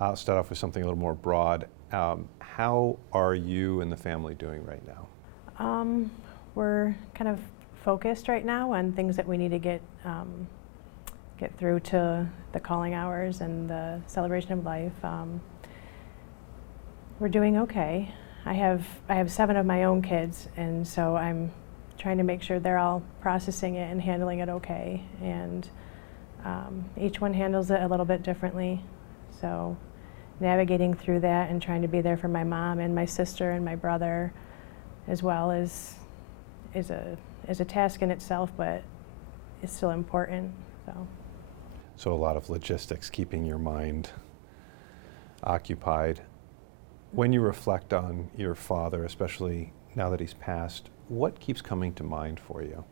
I'll start off with something a little more broad. How are you and the family doing right now? We're kind of focused right now on things that we need to get through to the calling hours and the celebration of life. We're doing okay. I have 7 of my own kids, and so I'm trying to make sure they're all processing it and handling it okay. And each one handles it a little bit differently. So navigating through that and trying to be there for my mom and my sister and my brother as well is a task in itself, but it's still important. So a lot of logistics, keeping your mind occupied. When you reflect on your father, especially now that he's passed, what keeps coming to mind for you?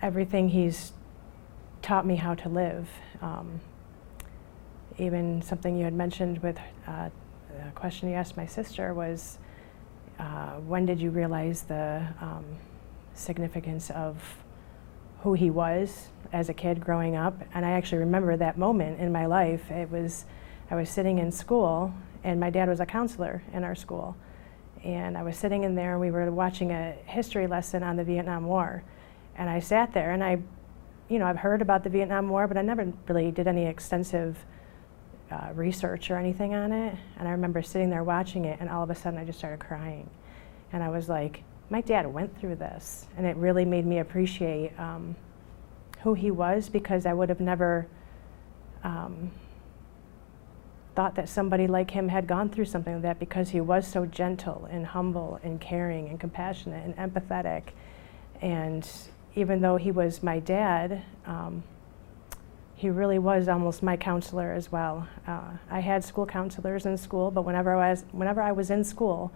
Everything he's taught me how to live. Even something you had mentioned with a question you asked my sister was, when did you realize the significance of who he was as a kid growing up? And I actually remember that moment in my life. I was sitting in school, and my dad was a counselor in our school. And I was sitting in there, and we were watching a history lesson on the Vietnam War. And I sat there, and I've heard about the Vietnam War, but I never really did any extensive research or anything on it. And I remember sitting there watching it, and all of a sudden I just started crying. And I was like, my dad went through this. And it really made me appreciate who he was, because I would have never thought that somebody like him had gone through something like that, because he was so gentle and humble and caring and compassionate and empathetic. And even though he was my dad, he really was almost my counselor as well. I had school counselors in school, but whenever I was in school,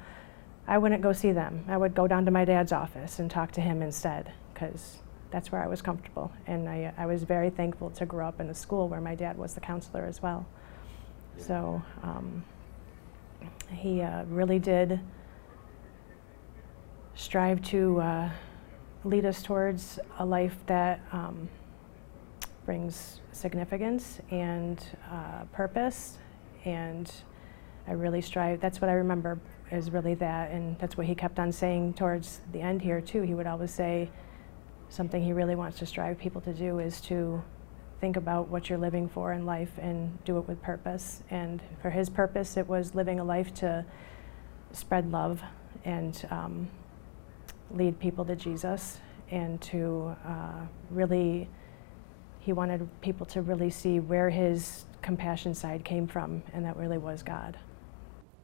I wouldn't go see them. I would go down to my dad's office and talk to him instead, because that's where I was comfortable. And I was very thankful to grow up in a school where my dad was the counselor as well. Yeah. So he really did strive to lead us towards a life that brings significance and purpose. And I really strive, that's what I remember, is really that. And that's what he kept on saying towards the end here too. He would always say something he really wants to strive people to do is to think about what you're living for in life and do it with purpose. And for his purpose, it was living a life to spread love and lead people to Jesus, and to really, he wanted people to really see where his compassion side came from, and that really was God.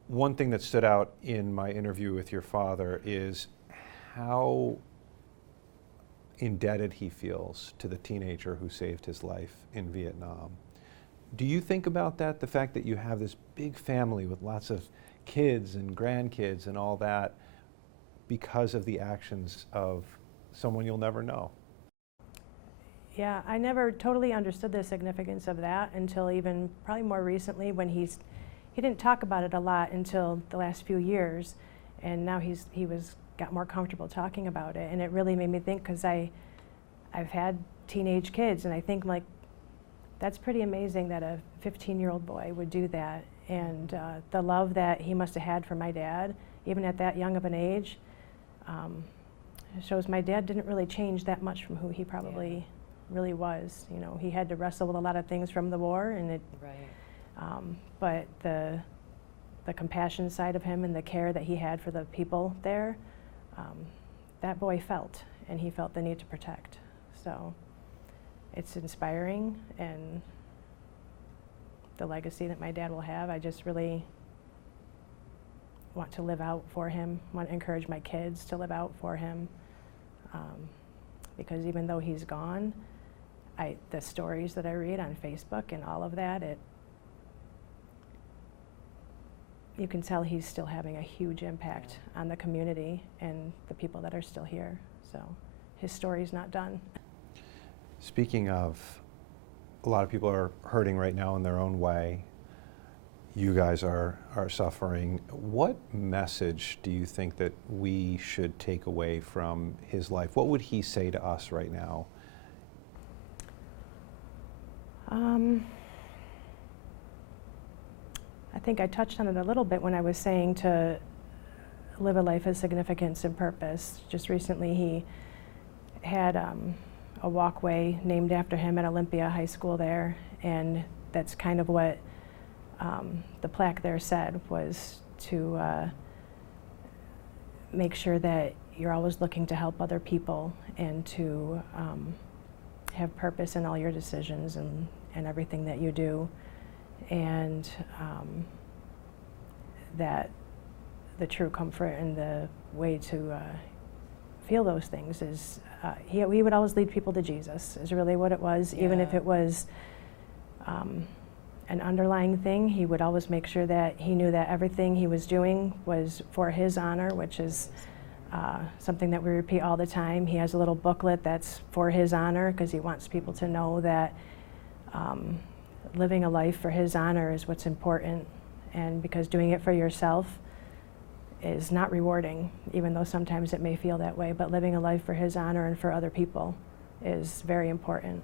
One thing that stood out in my interview with your father is how indebted he feels to the teenager who saved his life in Vietnam. Do you think about that, the fact that you have this big family with lots of kids and grandkids and all that, because of the actions of someone you'll never know? Yeah, I never totally understood the significance of that until even probably more recently, when he didn't talk about it a lot until the last few years, and now he got more comfortable talking about it. And it really made me think, because I've had teenage kids, and I think, like, that's pretty amazing that a 15-year-old boy would do that. And the love that he must have had for my dad, even at that young of an age, shows my dad didn't really change that much from who he probably really was. You know, he had to wrestle with a lot of things from the war, and it. Right. But the compassion side of him and the care that he had for the people there, that boy felt, and he felt the need to protect. So it's inspiring, and the legacy that my dad will have, I just really want to live out for him, want to encourage my kids to live out for him, because even though he's gone, the stories that I read on Facebook and all of that, you can tell he's still having a huge impact on the community and the people that are still here. So his story's not done. Speaking of, a lot of people are hurting right now in their own way. You guys are suffering. What message do you think that we should take away from his life? What would he say to us right now? think I touched on it a little bit when I was saying to live a life of significance and purpose. Just recently he had a walkway named after him at Olympia High School there, and that's kind of what the plaque there said, was to make sure that you're always looking to help other people and to have purpose in all your decisions and everything that you do, and that the true comfort and the way to feel those things is he would always lead people to Jesus, is really what it was. Yeah. Even if it was an underlying thing, he would always make sure that he knew that everything he was doing was for his honor, which is something that we repeat all the time. He has a little booklet that's for his honor, because he wants people to know that living a life for his honor is what's important, and because doing it for yourself is not rewarding, even though sometimes it may feel that way, but living a life for his honor and for other people is very important.